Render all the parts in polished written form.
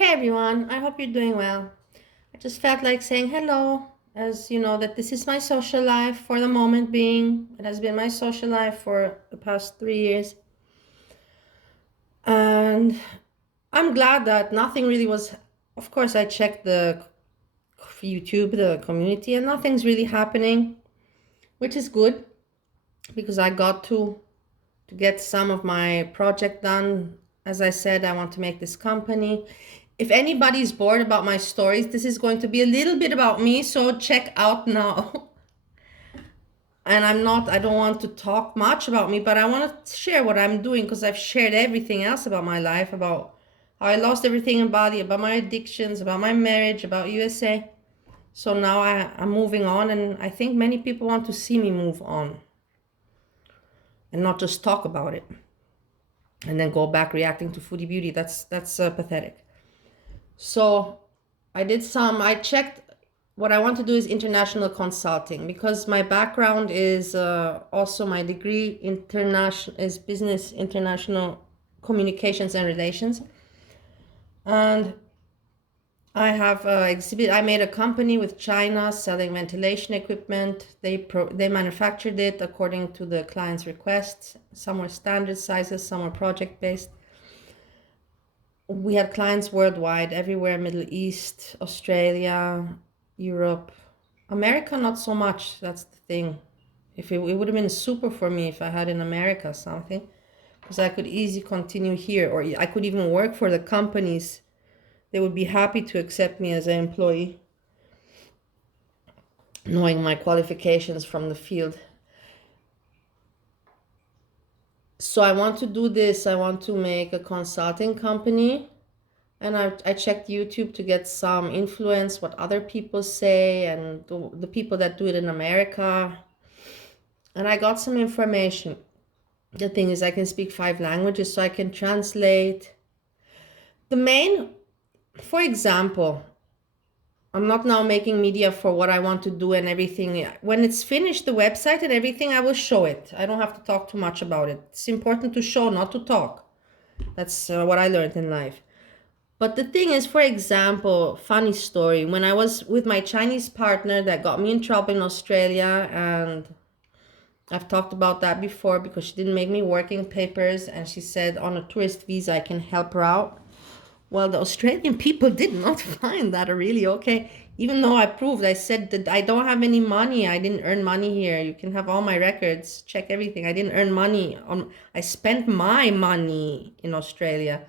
Hey everyone, I hope you're doing well. I just felt like saying hello, as you know, that this is my social life for the moment being. It has been my social life for the past 3 years. And I'm glad that nothing really was. Of course, I checked the YouTube, the community, and nothing's really happening, which is good because I got to get some of my project done. As I said, I want to make this company. If anybody's bored about my stories, this is going to be a little bit about me, so check out now. And I don't want to talk much about me, but I want to share what I'm doing because I've shared everything else about my life, about how I lost everything in body, about my addictions, about my marriage, about USA. So now I'm moving on, and I think many people want to see me move on and not just talk about it and then go back reacting to foodie beauty. That's pathetic. So I checked. What I want to do is international consulting because my background is also my degree international is business international communications and relations. And I made a company with China selling ventilation equipment. They manufactured it according to the client's requests. Some were standard sizes, some were project based. We had clients worldwide, everywhere, Middle East, Australia, Europe, America, not so much. That's the thing. It would have been super for me if I had in America something, because I could easily continue here, or I could even work for the companies. They would be happy to accept me as an employee, knowing my qualifications from the field. So I want to do this. I want to make a consulting company. And I checked YouTube to get some influence, what other people say, and the people that do it in America. And I got some information. The thing is, I can speak 5 languages, so I can translate. The main, for example, I'm not now making media for what I want to do and everything. When it's finished, the website and everything, I will show it. I don't have to talk too much about it. It's important to show, not to talk. That's what I learned in life. But the thing is, for example, funny story, when I was with my Chinese partner that got me in trouble in Australia, and I've talked about that before because she didn't make me working papers and she said on a tourist visa I can help her out. Well, the Australian people did not find that really okay. Even though I said that I don't have any money. I didn't earn money here. You can have all my records, check everything. I didn't earn money. I spent my money in Australia.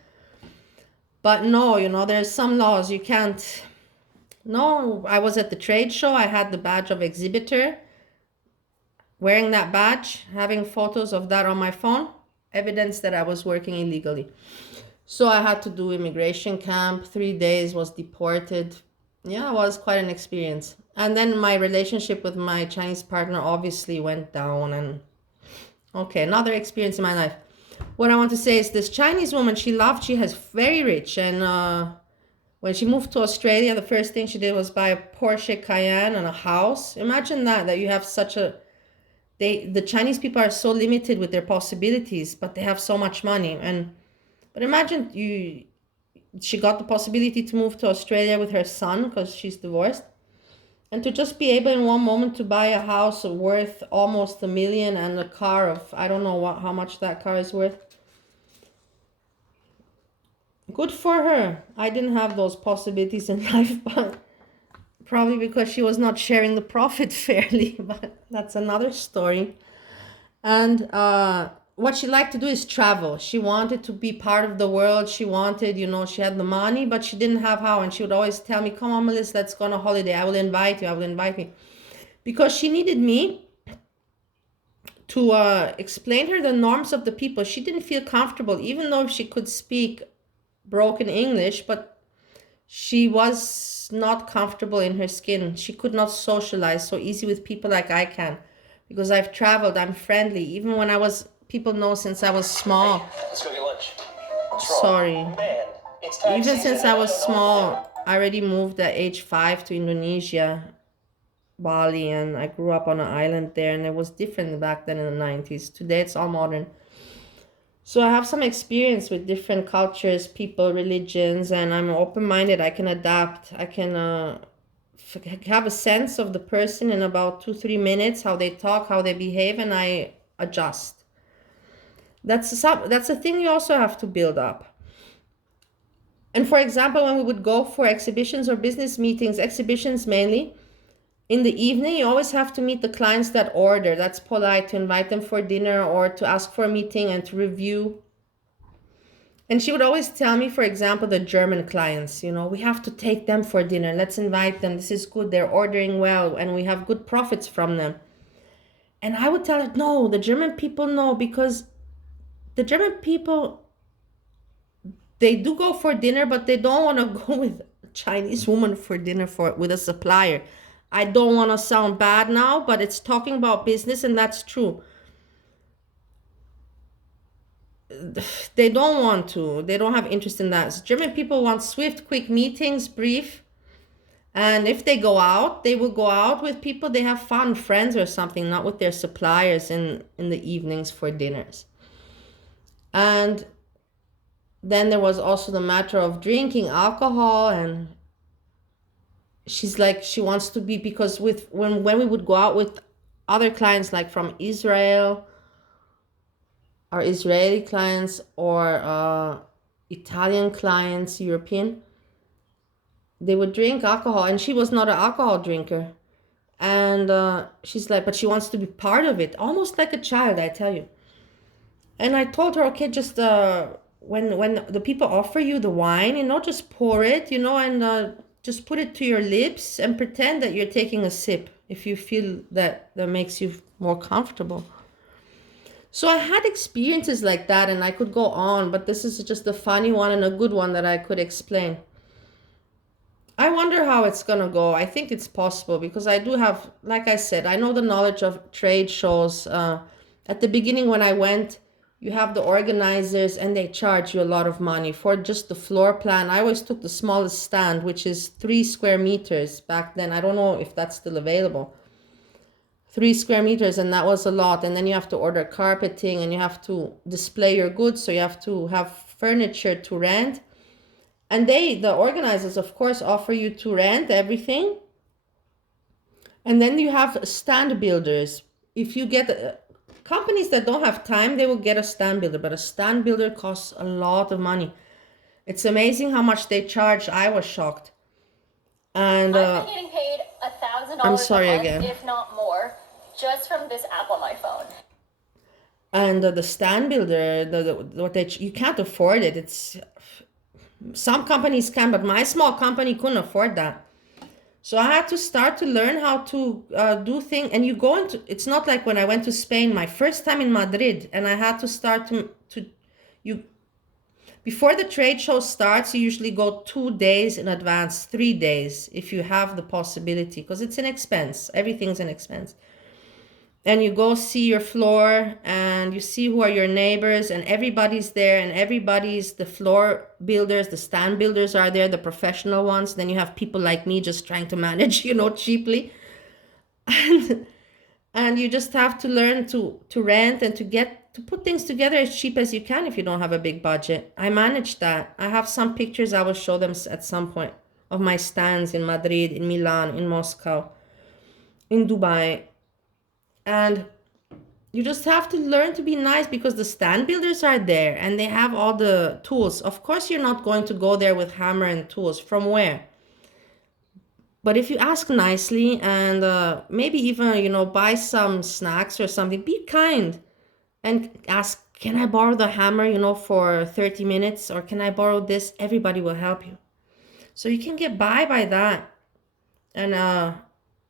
But no, there's some laws you can't. No, I was at the trade show. I had the badge of exhibitor. Wearing that badge, having photos of that on my phone, evidence that I was working illegally. So I had to do immigration camp. 3 days, was deported. Yeah, it was quite an experience. And then my relationship with my Chinese partner obviously went down. And okay, another experience in my life. What I want to say is this Chinese woman, she has very rich. And when she moved to Australia, the first thing she did was buy a Porsche Cayenne and a house. Imagine that you have the Chinese people are so limited with their possibilities, but they have so much money. But imagine she got the possibility to move to Australia with her son because she's divorced, and to just be able in one moment to buy a house worth almost $1 million and a car of, I don't know how much that car is worth. Good for her. I didn't have those possibilities in life, but probably because she was not sharing the profit fairly, but that's another story. And what she liked to do is travel. She wanted to be part of the world. She wanted, she had the money, but she didn't have how. And she would always tell me, come on, Melissa, let's go on a holiday. I will invite you. I will invite you. Because she needed me to explain her the norms of the people. She didn't feel comfortable, even though she could speak broken English, but she was not comfortable in her skin. She could not socialize so easy with people like I can. Because I've traveled, I'm friendly. Even when people know since I was small. Hey, let's go get lunch. Sorry. Man, it's tax Even season since I was and small, I already moved at age 5 to Indonesia, Bali, and I grew up on an island there, and it was different back then in the 90s. Today it's all modern. So I have some experience with different cultures, people, religions, and I'm open-minded. I can adapt. I can have a sense of the person in about 2 3 minutes, how they talk, how they behave, and I adjust. That's a thing you also have to build up. And for example, when we would go for exhibitions or business meetings, exhibitions mainly, in the evening, you always have to meet the clients that order. That's polite to invite them for dinner or to ask for a meeting and to review. And she would always tell me, for example, the German clients, we have to take them for dinner. Let's invite them. This is good. They're ordering well and we have good profits from them. And I would tell her, no, the German people know, because the German people, they do go for dinner, but they don't want to go with a Chinese woman for dinner with a supplier. I don't want to sound bad now, but it's talking about business, and that's true. They don't want to. They don't have interest in that. German people want swift, quick meetings, brief. And if they go out, they will go out with people they have fun, friends or something, not with their suppliers in the evenings for dinners. And then there was also the matter of drinking alcohol, and she's like, she wants to be, because when we would go out with other clients like from Israel, our Israeli clients, or Italian clients, European, they would drink alcohol, and she was not an alcohol drinker. And she's like, but she wants to be part of it, almost like a child, I tell you. And I told her, okay, just when the people offer you the wine, just pour it, and just put it to your lips and pretend that you're taking a sip if you feel that makes you more comfortable. So I had experiences like that, and I could go on, but this is just a funny one and a good one that I could explain. I wonder how it's gonna go. I think it's possible because I do have, like I said, I know the knowledge of trade shows. At the beginning when I went, you have the organizers and they charge you a lot of money for just the floor plan. I always took the smallest stand, which is 3 square meters back then. I don't know if that's still available. 3 square meters, and that was a lot. And then you have to order carpeting and you have to display your goods. So you have to have furniture to rent. And the organizers, of course, offer you to rent everything. And then you have stand builders. If you get companies that don't have time, they will get a stand builder. But a stand builder costs a lot of money. It's amazing how much they charge. I was shocked. And I've been getting paid $1,000 I'm a sorry month, again. if not more, just from this app on my phone. And the stand builder, you can't afford it. Some companies can, but my small company couldn't afford that. So I had to start to learn how to do things. And you go into, it's not like when I went to Spain, my first time in Madrid, and I had to start you, before the trade show starts, you usually go 2 days in advance, 3 days, if you have the possibility, because it's an expense. Everything's an expense. And you go see your floor and you see who are your neighbors, and everybody's there, and everybody's the floor builders, the stand builders are there, the professional ones. Then you have people like me just trying to manage, cheaply. And you just have to learn to rent and to put things together as cheap as you can if you don't have a big budget. I managed that. I have some pictures, I will show them at some point, of my stands in Madrid, in Milan, in Moscow, in Dubai. And you just have to learn to be nice, because the stand builders are there and they have all the tools. Of course, you're not going to go there with hammer and tools. From where? But if you ask nicely and maybe even, buy some snacks or something, be kind and ask, can I borrow the hammer, for 30 minutes? Or can I borrow this? Everybody will help you. So you can get by that and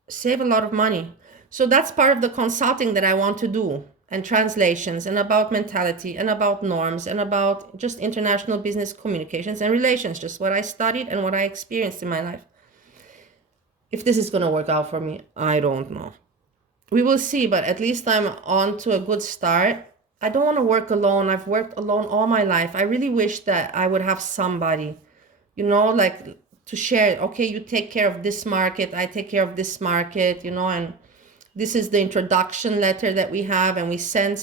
save a lot of money. So that's part of the consulting that I want to do, and translations, and about mentality, and about norms, and about just international business communications and relations, just what I studied and what I experienced in my life. If this is going to work out for me, I don't know. We will see, but at least I'm on to a good start. I don't want to work alone. I've worked alone all my life. I really wish that I would have somebody, like to share. Okay, you take care of this market, I take care of this market, and this is the introduction letter that we have, and we send.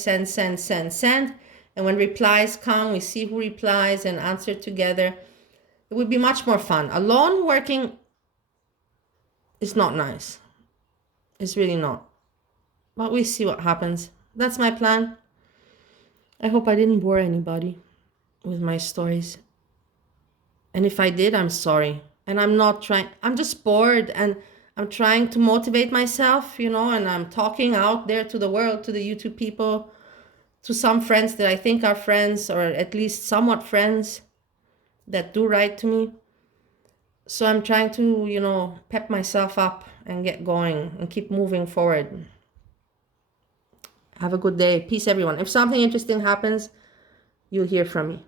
And when replies come, we see who replies and answer together. It would be much more fun. Alone working is not nice. It's really not. But we see what happens. That's my plan. I hope I didn't bore anybody with my stories. And if I did, I'm sorry. And I'm not trying, I'm just bored and I'm trying to motivate myself, and I'm talking out there to the world, to the YouTube people, to some friends that I think are friends or at least somewhat friends that do write to me. So I'm trying to, pep myself up and get going and keep moving forward. Have a good day. Peace, everyone. If something interesting happens, you'll hear from me.